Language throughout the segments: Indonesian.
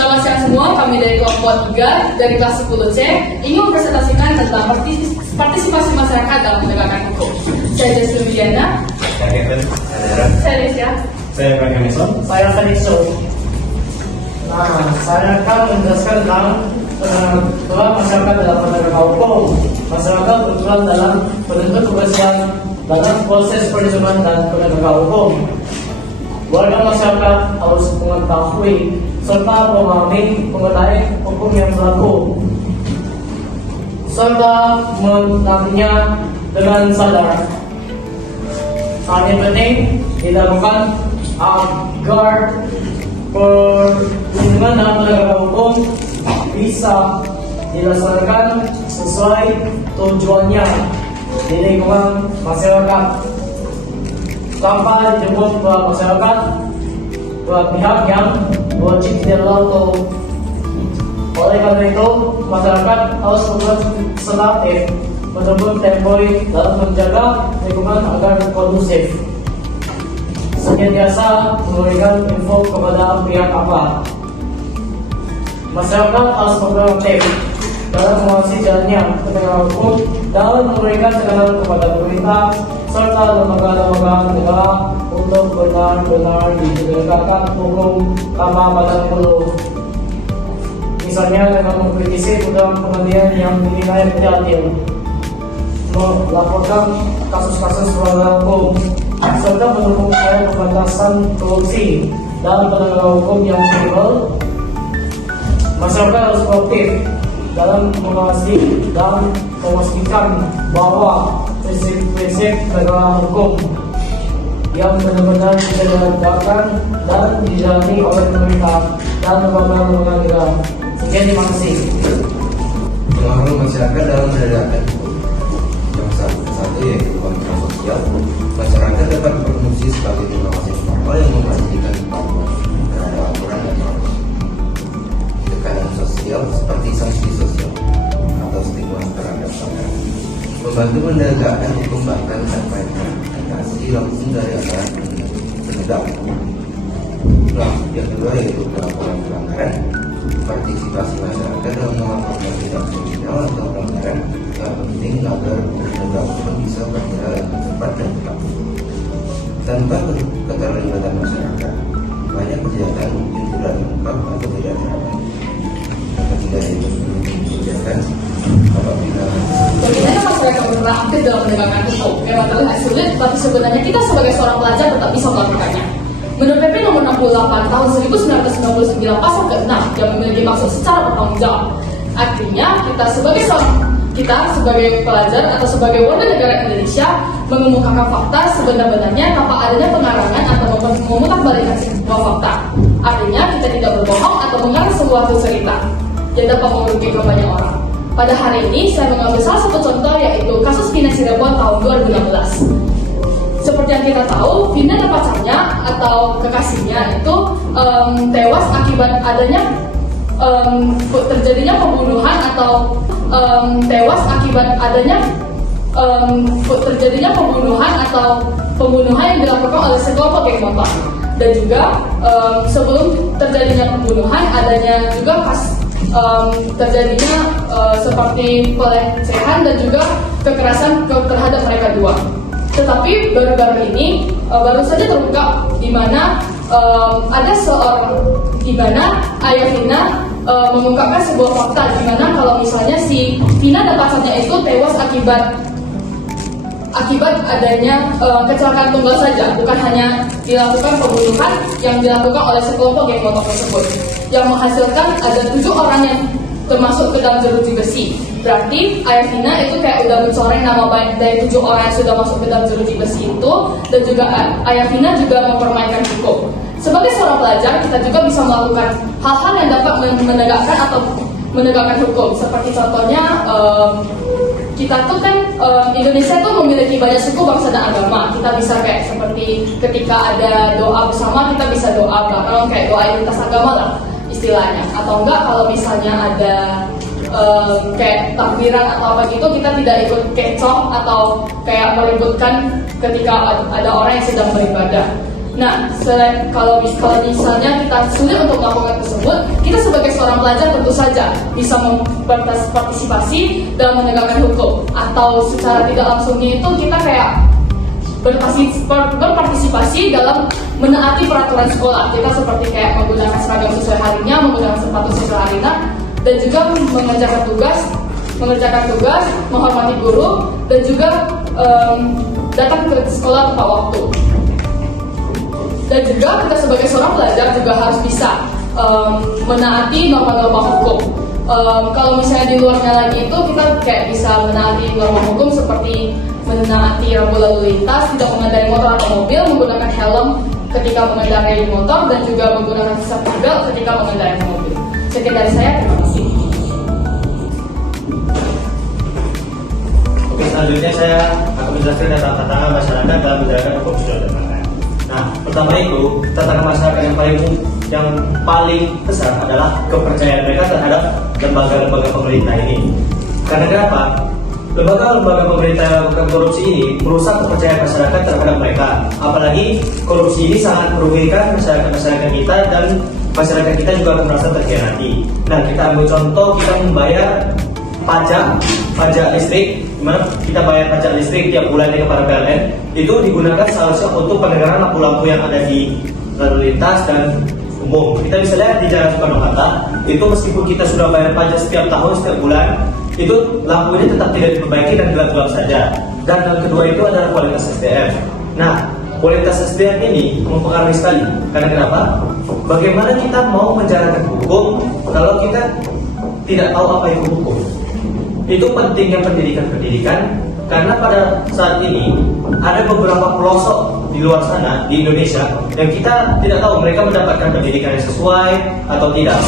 Selamat siang semua, kami dari kelompok 3 dari kelas 10C ingin mempresentasikan tentang partisipasi masyarakat dalam penegakan hukum. Saya Jasmine Widiana. Saya Kevin. Saya Lesia. Saya Ibrahim Eson. Saya Felicio. Saya akan menjelaskan tentang peran masyarakat dalam penegakan hukum. Masyarakat berperan dalam penentuan kebersihan dalam proses perlindungan dan penegakan hukum. Warga masyarakat harus mengetahui serta memahami mengenai hukum yang berlaku serta menaatinya dengan sadar. Hal yang penting dilakukan agar perlindungan dalam penegakan hukum bisa dilaksanakan sesuai tujuannya di lingkungan masyarakat tanpa dijemput ke masyarakat ke pihak yang wajib dilakukan. Oleh karena itu, masyarakat harus berbuat selektif ataupun tempoy dalam menjaga lingkungan agar kondusif. Senantiasa memberikan info kepada pihak aparat. Masyarakat harus berproaktif dalam mengawasi jalannya penegakan hukum dan memberikan tekanan kepada pemerintah serta lembaga-lembaga negara untuk benar-benar ditegakkan hukum tanpa pandang bulu. Misalnya dengan mengkritisi putusan pengadilan yang dinilai tidak adil, melaporkan kasus-kasus pelanggaran hukum, serta mendukung upaya pemberantasan korupsi dan penegakan hukum yang kredibel. Masyarakat harus proaktif dalam mengawasi dan memastikan bahwa prinsip-prinsip penegakan hukum yang benar-benar ditegakkan dan dijalani oleh pemerintah dan lembaga-lembaga negara. Sekian, terima kasih. Pengaruh masyarakat dalam menegakkan hukum. Yang satu yaitu kontrol sosial. Masyarakat dapat berfungsi sebagai pengawas formal yang memastikan kepatuhan terhadap aturan dan norma. Tekanan sosial seperti sanksi sosial atau stigma terhadap pelanggaran. Membantu menegakkan hukum bahkan tanpa intervensi langsung dari aparat penegak hukum. Nah, yang kedua yaitu pelaporan pelanggaran. Partisipasi masyarakat dalam melaporkan tindak kriminal atau pelanggaran yang penting agar penegak hukum bisa bertindak dengan cepat dan tepat. Tanpa keterlibatan masyarakat, banyak kejahatan mungkin tidak diungkap atau tidak terangkat. Ketika itu kejahatan apabila Bagaimana masyarakat berperan aktif dalam penegakan hukum? Memang terlihat sulit, tapi sebenarnya kita sebagai seorang pelajar tetap bisa melakukannya. Menurut PP nomor 68 tahun 1999 pasal ke-6 yang memiliki maksud secara bertanggung jawab. Artinya kita sebagai pelajar atau sebagai warga negara Indonesia mengemukakan fakta sebenar-benarnya tanpa adanya pengarangan atau memutarbalikkan sebuah fakta. Artinya kita tidak berbohong atau mengarang sebuah cerita yang dapat merugikan banyak orang. Pada hari ini saya mengambil salah satu contoh yaitu kasus Vina Cirebon tahun 2016. Seperti yang kita tahu, Vina dan pacarnya atau kekasihnya itu tewas akibat adanya terjadinya pembunuhan atau pembunuhan yang dilakukan oleh sekelompok geng motor. Dan juga sebelum terjadinya pembunuhan adanya juga terjadinya seperti pelecehan dan juga kekerasan terhadap mereka dua. Tetapi baru-baru ini baru saja terungkap di mana ayah Vina mengungkapkan sebuah fakta di mana kalau misalnya si Vina dan pacarnya itu tewas akibat adanya kecelakaan tunggal saja, bukan hanya dilakukan pembunuhan yang dilakukan oleh sekelompok geng motor tersebut yang menghasilkan ada 7 orang yang termasuk ke dalam jeruji besi. Berarti ayah Vina itu kayak udah mencoreng nama baik dari 7 orang yang sudah masuk ke dalam jeruji besi itu, dan juga ayah Vina juga mempermainkan hukum. Sebagai seorang pelajar, kita juga bisa melakukan hal-hal yang dapat menegakkan hukum. Seperti contohnya kita tuh kan Indonesia tuh memiliki banyak suku, bangsa dan agama. Kita bisa kayak seperti ketika ada doa bersama, kita bisa doa bareng kayak doa lintas agama lah istilahnya. Atau enggak kalau misalnya ada kayak takbiran atau apa gitu, kita tidak ikut kecoh atau kayak meributkan ketika ada orang yang sedang beribadah. Nah, kalau misalnya kita sulit untuk melakukan tersebut, kita sebagai seorang pelajar tentu saja bisa berpartisipasi dalam menegakkan hukum. Atau secara tidak langsungnya itu kita kayak berpartisipasi dalam menaati peraturan sekolah. Kita seperti kayak menggunakan seragam sesuai harinya, menggunakan sepatu sesuai harinya, dan juga mengerjakan tugas, menghormati guru, dan juga datang ke sekolah tepat waktu. Dan juga kita sebagai seorang pelajar juga harus bisa menaati norma-norma hukum. Kalau misalnya di luarnya lagi itu kita kayak bisa menaati norma hukum seperti menaati rambu lalu lintas, tidak mengendarai motor atau mobil, menggunakan helm ketika mengendarai motor, dan juga menggunakan safety belt ketika mengendarai mobil. Sekian dari saya, terima kasih. Oke, selanjutnya saya akan menjelaskan tentang tantangan masyarakat dalam menjalankan hukum sosial dan masyarakat. Nah, pertama itu tantangan masyarakat yang paling besar adalah kepercayaan mereka terhadap lembaga-lembaga pemerintah ini. Karena kenapa? Lembaga-lembaga pemerintah yang melakukan korupsi ini merusak kepercayaan masyarakat terhadap mereka. Apalagi korupsi ini sangat merugikan masyarakat kita, dan masyarakat kita juga akan merasa terkhianati. Nah, kita ambil contoh, kita membayar pajak listrik, dimana kita bayar pajak listrik tiap bulannya kepada PLN, itu digunakan seharusnya untuk pendengaran lampu-lampu yang ada di lalu lintas dan umum. Kita bisa lihat di Jalan Soekarno-Hatta, itu meskipun kita sudah bayar pajak setiap tahun, setiap bulan, itu lampunya tetap tidak diperbaiki dan gelap-gelap saja. Dan yang kedua itu adalah kualitas SDM. Nah, kualitas SDM ini mempengaruhi sekali. Karena kenapa? Bagaimana kita mau menjalankan hukum kalau kita tidak tahu apa itu hukum? Itu pentingnya pendidikan, karena pada saat ini ada beberapa pelosok di luar sana di Indonesia yang kita tidak tahu mereka mendapatkan pendidikan yang sesuai atau tidak.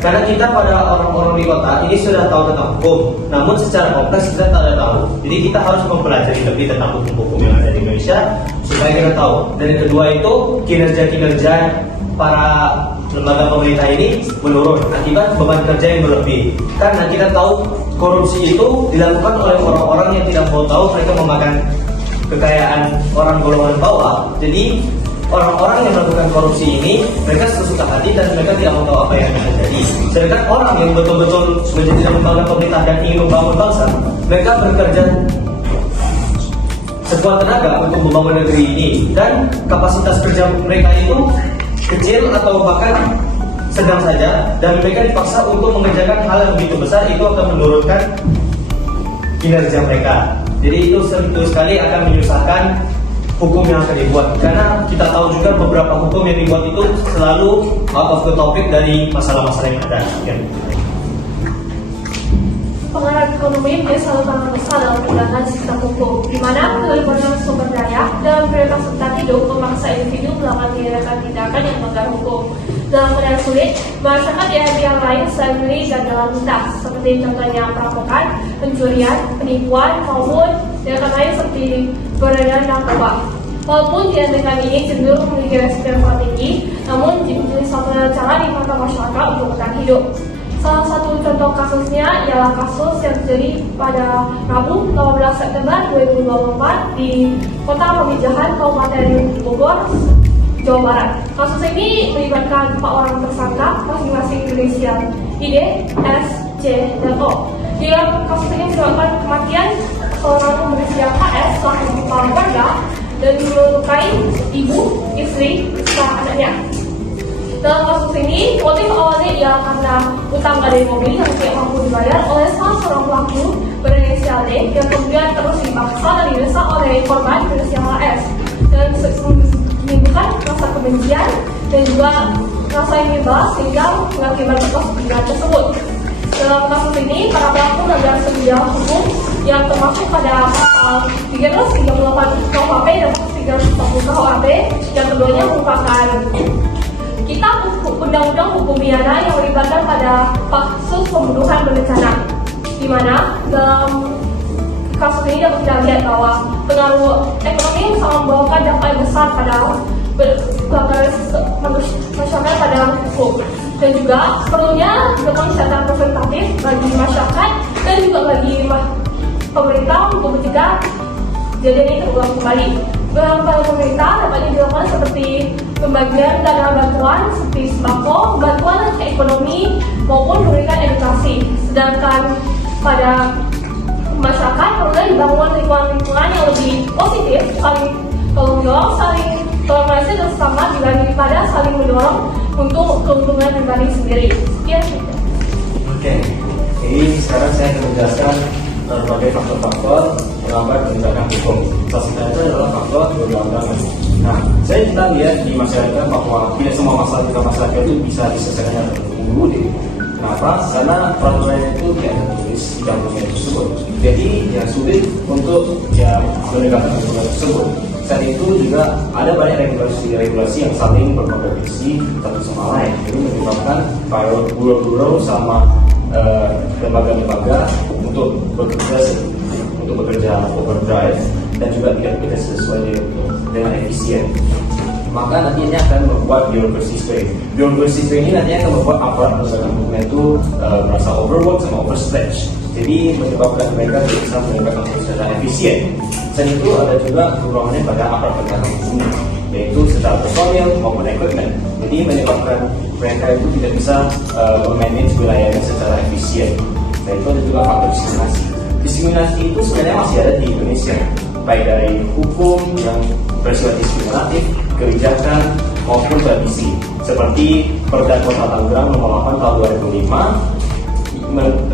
Karena kita pada orang-orang di kota ini sudah tahu tentang hukum, namun secara kompleks kita tidak tahu. Jadi kita harus mempelajari lebih tentang hukum-hukum yang ada di Indonesia supaya kita tahu. Dan yang kedua itu kinerja para lembaga pemerintah ini menurun akibat beban kerja yang berlebih. Karena kita tahu korupsi itu dilakukan oleh orang-orang yang tidak mau tahu, mereka memakan kekayaan orang golongan bawah. Jadi orang-orang yang melakukan korupsi ini mereka sesuka hati dan mereka tidak mau tahu apa yang akan terjadi. Sedangkan orang yang betul-betul menjadi lembaga pemerintah dan ingin membangun bangsa, mereka bekerja sekuat tenaga untuk membangun negeri ini, dan kapasitas kerja mereka itu kecil atau bahkan sedang saja, dan mereka dipaksa untuk mengerjakan hal yang begitu besar, itu akan menurunkan kinerja mereka. Jadi itu sekali akan menyusahkan hukum yang akan dibuat, karena kita tahu juga beberapa hukum yang dibuat itu selalu out of the topic dari masalah-masalah yang ada. Pengaruh ekonomi menjadi salah satu besar dalam penegakan sistem hukum, di mana keterlibatan sumber daya dalam prioritas serta hidup memaksa individu melakukan tindakan yang melanggar hukum. Dalam keadaan sulit, masyarakat di yang lain selain diri dan dalam lintas, seperti contohnya perampokan, pencurian, penipuan, maupun tindakan lain seperti beredar narkoba. Walaupun tindakan ini cenderung memiliki resiko yang sangat tinggi, namun menjadi satu cara di mata masyarakat untuk bertahan hidup. Salah satu contoh kasusnya ialah kasus yang terjadi pada Rabu 18 September 2024 di Kota Pamijahan, Kabupaten Bogor, Jawa Barat. Kasus ini melibatkan 4 orang tersangka masing-masing berinisial ID, S, C, dan O. Di dalam kasus ini menyebabkan kematian seorang berinisial HS selaku kepala keluarga dan melukai ibu, istri, serta anaknya. Dalam kasus ini, motif awalnya ialah karena utang dari mobil yang tidak mampu dibayar oleh salah seorang pelaku berinisial D yang kemudian terus dipaksa dan didesak oleh korban berinisial HS, dan menimbulkan rasa kebencian dan juga rasa ingin balas sehingga mengakibatkan persetujuan tersebut. Dalam kasus ini, para pelaku melanggar sejumlah hukum yang termasuk pada pasal 338 KUHP dan 340 KUHP yang keduanya merupakan Kitab Undang-Undang Hukum Pidana yang melibatkan pada kasus pembunuhan berencana, di mana dalam kasus ini dapat kita lihat bahwa pengaruh ekonomi sangat membawakan dampak yang besar pada masyarakat pada hukum, dan juga perlunya dilakukan secara representatif bagi masyarakat dan juga bagi pemerintah untuk mencegah kejadian ini terulang kembali. Beberapa pemerintah dapat dilakukan seperti pembagian dana bantuan seperti sembako, bantuan ekonomi, maupun memberikan edukasi. Sedangkan pada masyarakat perlu dibangun lingkungan yang lebih positif, saling tolong menolong, saling toleransi dan sesama daripada saling mendorong untuk keuntungan pribadi sendiri. Sekian. Oke, jadi sekarang saya akan menjelaskan berbagai faktor-faktor menghambat penegakan hukum. Salah satunya itu adalah faktor perundang-undangan. Nah, saya kita lihat di masyarakat bahwa tidak semua masalah itu bisa diselesaikan dengan dulu. Kenapa? Karena peraturan itu tidak tertulis di dalam dokumen tersebut. Jadi ya sulit untuk menegakkan hukum tersebut. Saat itu juga ada banyak regulasi yang saling berkompetisi satu sama lain. Jadi menyebabkan para bureau-bureau sama lembaga-lembaga untuk bekerja overdrive dan juga tidak bekerja sesuai dengan efisien. Maka nantinya akan membuat bureaucracy strain. Bureaucracy strain ini nantinya akan membuat aparat penegakan hukum itu merasa overwork sama overstretch. Jadi menyebabkan mereka tidak bisa menegakkan hukum secara efisien. Dan itu ada juga kekurangannya pada aparat penegakan hukum, yaitu secara personil maupun equipment. Jadi menyebabkan mereka itu tidak bisa memanage wilayahnya secara efisien. Dan itu ada juga faktor diskriminasi. Diskriminasi itu sebenarnya masih ada di Indonesia, baik dari hukum yang bersifat diskriminatif, kebijakan maupun tradisi. Seperti Perda Kota Tangerang Nomor 8 Tahun 2005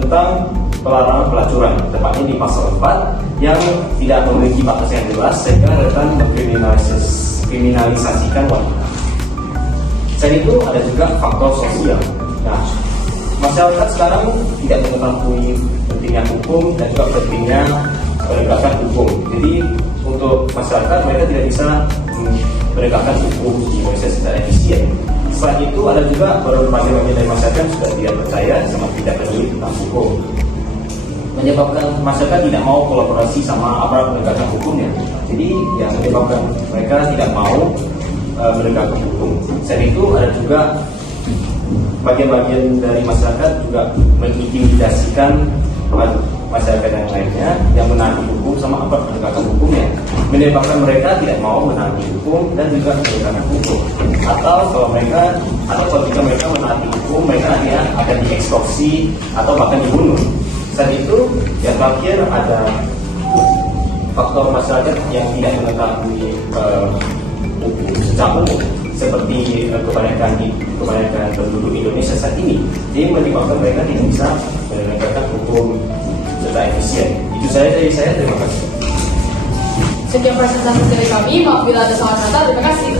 tentang pelarangan pelacuran, tepatnya di pasal 4 yang tidak memiliki batas yang jelas sehingga rentan mengkriminalisasikan wanita. Selain itu ada juga faktor sosial. Nah, masyarakat sekarang tidak mengetahui pentingnya hukum dan juga pentingnya penegakan hukum. Jadi untuk masyarakat mereka tidak bisa menegakkan hukum di Indonesia secara efisien. Selain itu ada juga berbagai bagian dari masyarakat sudah tidak percaya sama tidak peduli tentang hukum, menyebabkan masyarakat tidak mau kolaborasi sama aparat penegakan hukumnya. Jadi yang menyebabkan mereka tidak mau menegakkan hukum. Selain itu ada juga bagian-bagian dari masyarakat juga mengintimidasikan masyarakat yang lainnya yang menaati hukum sama aparat penegakan hukumnya, menyebabkan mereka tidak mau menaati hukum dan juga menegakkan hukum. Atau jika mereka menaati hukum, mereka nantinya akan diekstorsi atau bahkan dibunuh. Saat itu yang terakhir ada faktor masyarakat yang tidak mengetahui hukum secara umum, seperti kebanyakan penduduk Indonesia saat ini. Jadi menyebabkan mereka tidak bisa menegakkan hukum secara efisien. Itu saja dari saya, terima kasih. Sekian presentasi dari kami, maaf bila ada salah kata, terima kasih.